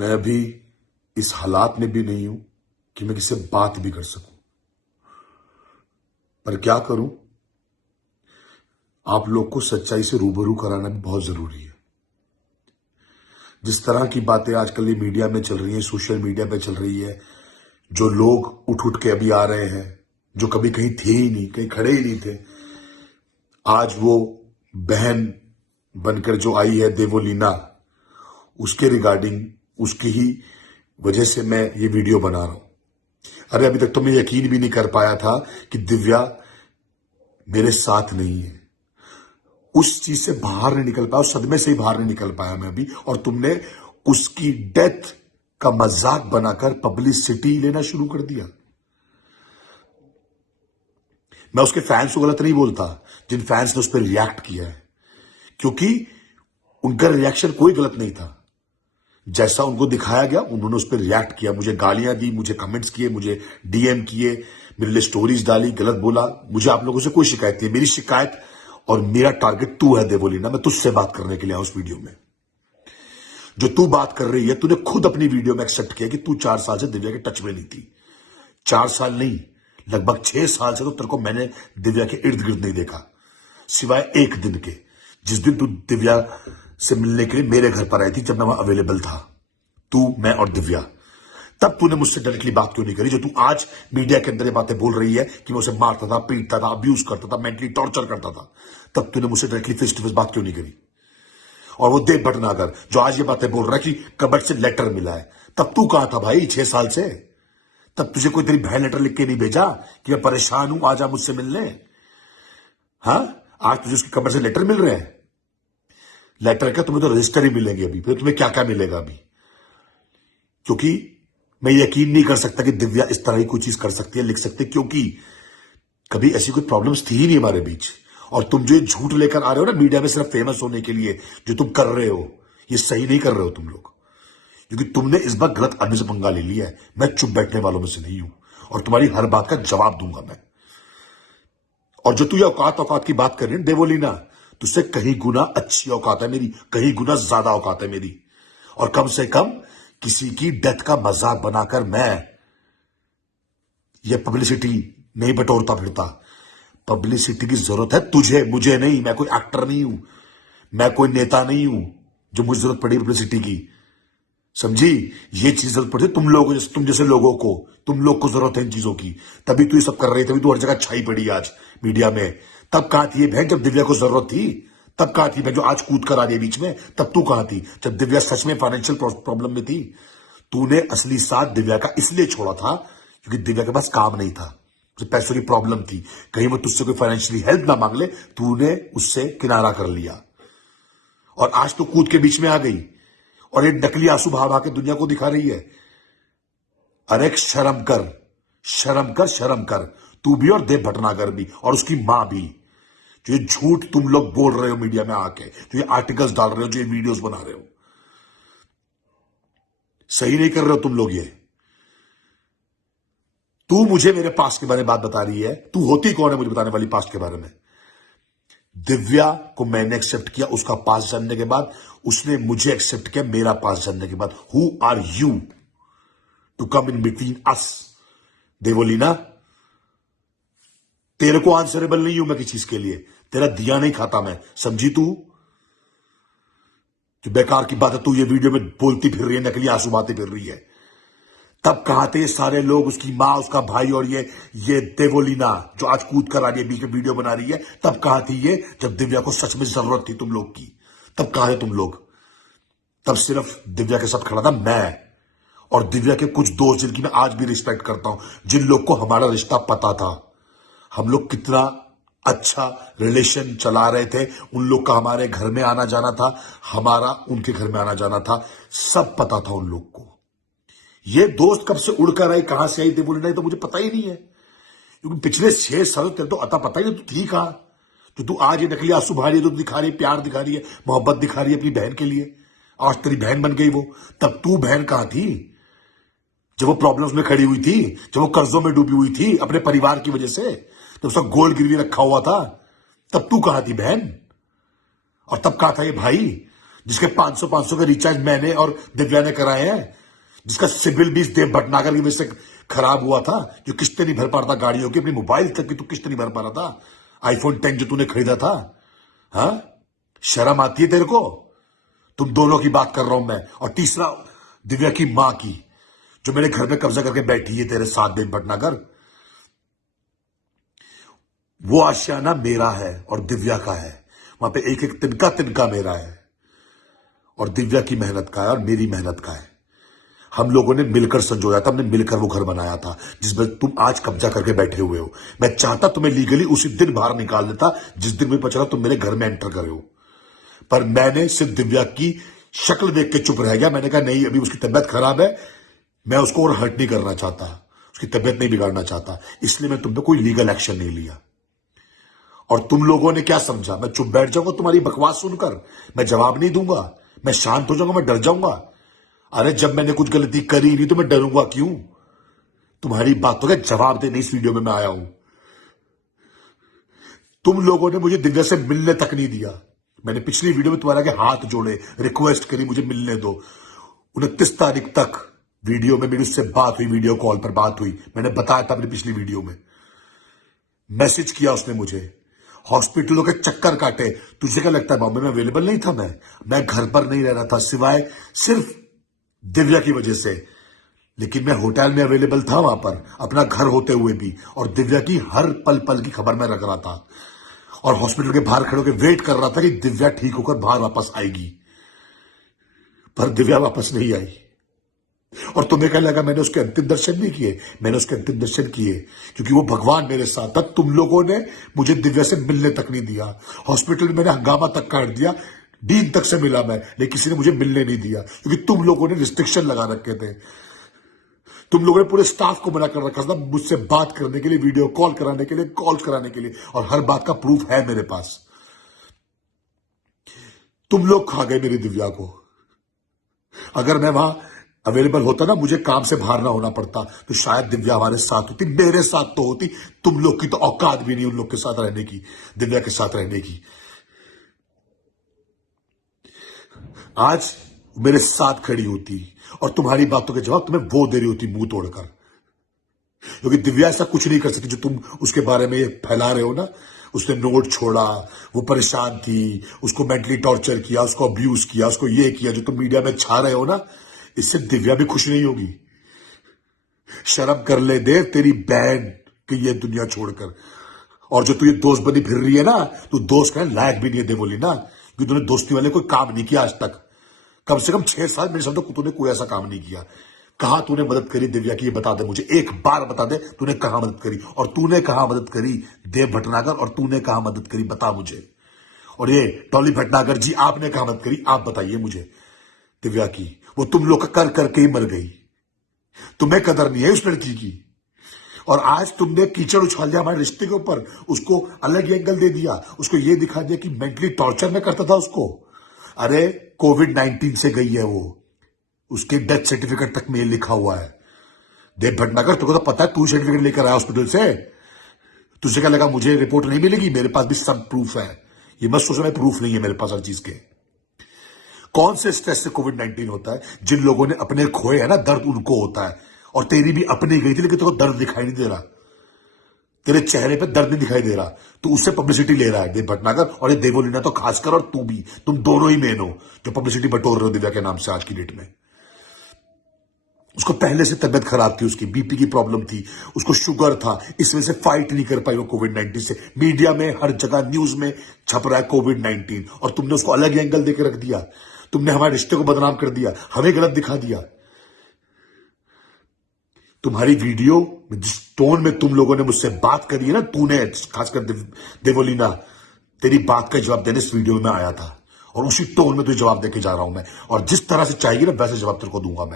मैं अभी इस हालात में भी नहीं हूं कि मैं किसी से बात भी कर सकूं, पर क्या करूं, आप लोग को सच्चाई से रूबरू कराना भी बहुत जरूरी है। जिस तरह की बातें आजकल ये मीडिया में चल रही है, सोशल मीडिया पे चल रही है, जो लोग उठ उठ के अभी आ रहे हैं, जो कभी कहीं थे ही नहीं, कहीं खड़े ही नहीं थे, आज वो बहन बनकर जो आई है देवोलीना, उसके रिगार्डिंग, उसकी ही वजह से मैं ये वीडियो बना रहा हूं। अरे अभी तक तो मैं यकीन भी नहीं कर पाया था कि दिव्या मेरे साथ नहीं है। उस चीज से बाहर नहीं निकल पाया, उस सदमे से ही बाहर नहीं निकल पाया मैं अभी, और तुमने उसकी डेथ का मजाक बनाकर पब्लिसिटी लेना शुरू कर दिया। मैं उसके फैंस को गलत नहीं बोलता, जिन फैंस ने उस पर रिएक्ट किया है, क्योंकि उनका रिएक्शन कोई गलत नहीं था। जैसा उनको दिखाया गया उन्होंने उस पर रिएक्ट किया, मुझे गालियां दी, मुझे कमेंट्स किए, मुझे डीएम किए, मेरे लिए स्टोरीज डाली, गलत बोला। मुझे आप लोगों से कोई शिकायत नहीं है। मेरी शिकायत और मेरा टारगेट तू है देवोलीना। मैं तुझसे बात करने के लिए आया उस वीडियो में। जो तू बात कर रही है, तूने खुद अपनी वीडियो में एक्सेप्ट किया कि तू 4 साल से दिव्या के टच में नहीं थी। 4 साल नहीं, लगभग 6 साल से तो तेरे को मैंने दिव्या के इर्द गिर्द नहीं देखा, सिवाय एक दिन के, जिस दिन तू दिव्या से मिलने के लिए मेरे घर पर आई थी, जब मैं वहां अवेलेबल था, तू, मैं और दिव्या। तब तूने मुझसे डायरेक्टली बात क्यों नहीं करी? जो तू आज मीडिया के अंदर ये बातें बोल रही है कि मैं उसे मारता था, पीटता था, अब्यूज करता था, मेंटली टॉर्चर करता था, तब तूने मुझसे डायरेक्टली फेस टू फेस बात क्यों नहीं करी? और वो देव भटनागर जो आज ये बातें बोल रहा है कि कबट से लेटर मिला है, तब तू कहां था भाई 6 साल से? तब तुझे कोई तेरी बहन लेटर लिख के नहीं भेजा कि मैं परेशान हूं, आजा मुझसे मिलने? हाँ, आज तुझे उसकी कबट से लेटर मिल रहे हैं। लेटर क्या, तुम्हें तो रजिस्टर ही मिलेंगे अभी, फिर तुम्हें क्या क्या मिलेगा अभी? क्योंकि मैं यकीन नहीं कर सकता कि दिव्या इस तरह की कोई चीज कर सकती है, लिख सकती है, क्योंकि कभी ऐसी कोई प्रॉब्लम्स थी ही नहीं हमारे बीच। और तुम जो झूठ लेकर आ रहे हो ना मीडिया में सिर्फ फेमस होने के लिए, जो तुम कर रहे हो, ये सही नहीं कर रहे हो तुम लोग, क्योंकि तुमने इस बार गलत आदमी से पंगा ले लिया है। मैं चुप बैठने वालों में से नहीं हूं और तुम्हारी हर बात का जवाब दूंगा मैं। और जो तू ये औकात औकात की बात कर रही है देवोलीना, तुझसे कहीं गुना अच्छी औकात है मेरी, कहीं गुना ज्यादा औकात है मेरी। और कम से कम किसी की डेथ का मजाक बनाकर मैं ये पब्लिसिटी नहीं बटोरता फिरता। पब्लिसिटी की जरूरत है तुझे, मुझे नहीं। मैं कोई एक्टर नहीं हूं, मैं कोई नेता नहीं हूं जो मुझे जरूरत पड़ी पब्लिसिटी की, समझी? ये चीज जरूरत पड़ती है तुम लोगों, तुम जैसे लोगों को, तुम लोग को जरूरत है इन चीजों की। तभी तू ये सब कर रही, तभी तू हर जगह छाई पड़ी आज मीडिया में। तब कहां थी ये बहन जब दिव्या को जरूरत थी? तब कहां थी बहन जो आज कूद कर आ रही है बीच में? तब तू कहां थी जब दिव्या सच में फाइनेंशियल प्रॉब्लम में थी? तूने असली साथ दिव्या का इसलिए छोड़ा था क्योंकि दिव्या के पास काम नहीं था, उसे पैसों की प्रॉब्लम थी, कहीं वो तुझसे कोई फाइनेंशियली हेल्प ना मांग ले, तूने उससे किनारा कर लिया। और आज तो कूद के बीच में आ गई और एक नकली आंसू बहा के दुनिया को दिखा रही है। अरे शर्म कर, शर्म कर, शर्म कर, तू भी और देव भटनागर भी और उसकी मां भी। जो ये झूठ तुम लोग बोल रहे हो मीडिया में आके, जो ये आर्टिकल्स डाल रहे हो, जो ये वीडियोस बना रहे हो, सही नहीं कर रहे हो तुम लोग ये। तू मुझे मेरे पास्ट के बारे में बात बता रही है, तू होती कौन है मुझे बताने वाली पास्ट के बारे में? दिव्या को मैंने एक्सेप्ट किया उसका पास्ट जानने के बाद, उसने मुझे एक्सेप्ट किया मेरा पास्ट जानने के बाद। Who are you to come in between us? Devoleena, तेरे को आंसरेबल नहीं हूं मैं किसी चीज के लिए, तेरा दिया नहीं खाता मैं, समझी तू? जो बेकार की बात है तू ये वीडियो में बोलती फिर रही है, नकली आंसू बातें फिर रही है। तब कहां थे सारे लोग, उसकी मां, उसका भाई, और ये देवोलीना जो आज कूद कर आ रही है, बीच में वीडियो बना रही है? तब कहां थी ये जब दिव्या को सच में जरूरत थी तुम लोग की? तब कहां थे तुम लोग? तब सिर्फ दिव्या के साथ खड़ा था मैं और दिव्या के कुछ दोस्त जिनकी मैं आज भी रिस्पेक्ट करता हूं, जिन लोग को हमारा रिश्ता पता था, हम लोग कितना अच्छा रिलेशन चला रहे थे, उन लोग का हमारे घर में आना जाना था, हमारा उनके घर में आना जाना था, सब पता था उन लोग को। ये दोस्त कब से उड़कर आई, कहां से आई देवोलीना, तो मुझे पता ही नहीं है, क्योंकि पिछले 6 साल तेरे तो अता पता ही नहीं तू थी कहां। तो तू आज ये नकली आंसू बहा रही है, तो दिखा रही है प्यार, दिखा रही है मोहब्बत, दिखा रही है अपनी बहन के लिए। आज तेरी बहन बन गई वो, तब तू बहन कहां थी जब वो प्रॉब्लम्स में खड़ी हुई थी, जब वो कर्जों में डूबी हुई थी अपने परिवार की वजह से, जब उसका गोल्ड गिरवी रखा हुआ था? तब तू कहां थी बहन? और तब कहां था ये भाई जिसके 500 का रिचार्ज मैंने और दिव्या ने कराए हैं, जिसका सिविल भी देव भटनागर की वजह से खराब हुआ था, जो किस्तें नहीं भर पा रहा था गाड़ियों की, अपनी मोबाइल तक की तू किस्त नहीं भर पा रहा था, आईफोन 10 जो तूने खरीदा था। हाँ, शर्म आती है तेरे को? तुम दोनों की बात कर रहा हूं मैं। और तीसरा, दिव्या की मां की, जो मेरे घर में कब्जा करके बैठी है तेरे साथ देव भटनागर। वो आशियाना मेरा है और दिव्या का है, वहां पे एक एक तिनका तिनका मेरा है और दिव्या की मेहनत का है और मेरी मेहनत का है। हम लोगों ने मिलकर संजोया था, हमने मिलकर वो घर बनाया था जिसमें तुम आज कब्जा करके बैठे हुए हो। मैं चाहता तुम्हें लीगली उसी दिन बाहर निकाल देता जिस दिन मुझे पता चला तुम मेरे घर में एंटर करे हो, पर मैंने सिर्फ दिव्या की शक्ल देख के चुप रह गया। मैंने कहा नहीं, अभी उसकी तबीयत खराब है, मैं उसको और हर्ट नहीं करना चाहता, उसकी तबीयत नहीं बिगाड़ना चाहता, इसलिए मैं तुम पे कोई लीगल एक्शन नहीं लिया। और तुम लोगों ने क्या समझा, मैं चुप बैठ जाऊंगा तुम्हारी बकवास सुनकर? मैं जवाब नहीं दूंगा, मैं शांत हो जाऊंगा, मैं डर जाऊंगा? अरे जब मैंने कुछ गलती करी नहीं तो मैं डरूंगा क्यों? तुम्हारी बातों का जवाब देने इस वीडियो में मैं आया हूं। तुम लोगों ने मुझे दिव्या से मिलने तक नहीं दिया। मैंने पिछली वीडियो में तुम्हारे आगे हाथ जोड़े, रिक्वेस्ट करी मुझे मिलने दो। 29 तारीख तक वीडियो में मेरी उससे बात हुई, वीडियो कॉल पर बात हुई, मैंने बताया था अपनी पिछली वीडियो में। मैसेज किया उसने मुझे, हॉस्पिटलों के चक्कर काटे। तुझे क्या लगता है बॉम्बे में अवेलेबल नहीं था? मैं घर पर नहीं रह रहा था सिवाय सिर्फ दिव्या की वजह से, लेकिन मैं होटल में अवेलेबल था वहां पर, अपना घर होते हुए भी, और दिव्या की हर पल पल की खबर मैं रख रहा था और हॉस्पिटल के बाहर खड़े होकर वेट कर रहा था कि दिव्या ठीक होकर बाहर वापस आएगी, पर दिव्या वापस नहीं आई। और तुम्हें क्या लगा मैंने उसके अंतिम दर्शन नहीं किए? मैंने उसके अंतिम दर्शन किए क्योंकि वो भगवान मेरे साथ था। तुम लोगों ने मुझे दिव्या से मिलने तक नहीं दिया, हॉस्पिटल में मैंने हंगामा तक काट दिया, डीन तक से मिला मैं, लेकिन किसी ने मुझे मिलने नहीं दिया क्योंकि तुम लोगों ने रिस्ट्रिक्शन लगा रखे थे। तुम लोगों ने पूरे स्टाफ को मना कर रखा था मुझसे बात करने के लिए, वीडियो कॉल कराने के लिए, कॉल कराने के लिए, और हर बात का प्रूफ है मेरे पास। तुम लोग खा गए मेरी दिव्या को। अगर मैं वहां अवेलेबल होता ना, मुझे काम से बाहर ना होना पड़ता, तो शायद दिव्या हमारे साथ होती, मेरे साथ तो होती। तुम लोग की तो औकात भी नहीं उन लोग के साथ रहने की, दिव्या के साथ रहने की। आज मेरे साथ खड़ी होती और तुम्हारी बातों के जवाब तुम्हें वो दे रही होती मुंह तोड़कर, क्योंकि दिव्या ऐसा कुछ नहीं कर सकती जो तुम उसके बारे में फैला रहे हो ना। उसने नोट छोड़ा, वो परेशान थी, उसको मेंटली टॉर्चर किया, उसको अब्यूज किया, उसको ये किया जो तुम मीडिया में छा रहे हो ना, इससे दिव्या भी खुश नहीं होगी। शर्म कर ले देव, तेरी बहन की ये दुनिया छोड़कर। और जो तू ये दोस्त बनी फिर रही है ना, तू दोस्त का लायक भी नहीं है देवोली ना, क्योंकि तूने दोस्ती वाले कोई काम नहीं किया आज तक। कम से कम 6 साल मेरे साथ तूने कोई ऐसा काम नहीं किया। कहां तूने मदद करी दिव्या की, ये बता दे मुझे, एक बार बता दे तूने कहां मदद करी। और तूने कहां मदद करी देव भटनागर, और तूने कहां मदद करी बता मुझे। और ये टॉली भटनागर जी, आपने कहां मदद करी, आप बताइए मुझे। दिव्या की वो तुम लोग कर करके ही मर गई, तुम्हें कदर नहीं है उस लड़की की। और आज तुमने कीचड़ उछाल दिया हमारे रिश्ते के ऊपर, उसको अलग एंगल दे दिया, उसको ये दिखा दिया कि मेंटली टॉर्चर में करता था उसको। अरे कोविड-19 से गई है वो, उसके डेथ सर्टिफिकेट तक में लिखा हुआ है। देव भटनागर, तुमको तो पता है, तू सर्टिफिकेट लेकर आया हॉस्पिटल से। तुझे क्या लगा मुझे रिपोर्ट नहीं मिलेगी? मेरे पास भी सब प्रूफ है, ये मत सोचो मैं प्रूफ नहीं है मेरे पास हर चीज के। कौन से स्ट्रेस से कोविड-19 होता है? जिन लोगों ने अपने खोए है ना, दर्द उनको होता है। और तेरी भी अपनी गई थी, लेकिन तेरे को दर्द दिखाई नहीं दे रहा, तेरे चेहरे पे दर्द नहीं दिखाई दे रहा, तो उससे पब्लिसिटी ले रहा है देव भटनागर। और ये देवोलीना तो खासकर, और तू भी, तुम दोनों ही मेन हो जो पब्लिसिटी बटोर रहे हो दिव्या के नाम से आज की डेट में। उसको पहले से तबियत खराब थी, उसकी बीपी की प्रॉब्लम थी, उसको शुगर था, इस वजह से फाइट नहीं कर पाई वो कोविड-19 से। मीडिया में हर जगह न्यूज में छप रहा है कोविड-19, और तुमने उसको अलग एंगल देकर रख दिया। तुमने हमारे रिश्ते को बदनाम कर दिया, हमें गलत दिखा दिया। तुम्हारी वीडियो जिस टोन में तुम लोगों ने मुझसे बात करी है ना, तूने खासकर देवोलीना, तेरी बात का जवाब देने इस वीडियो में आया था, और उसी टोन में तुझे जवाब देके जा रहा हूं मैं, और जिस तरह से चाहिए ना वैसे जवाब तेरे को दूंगा मैं।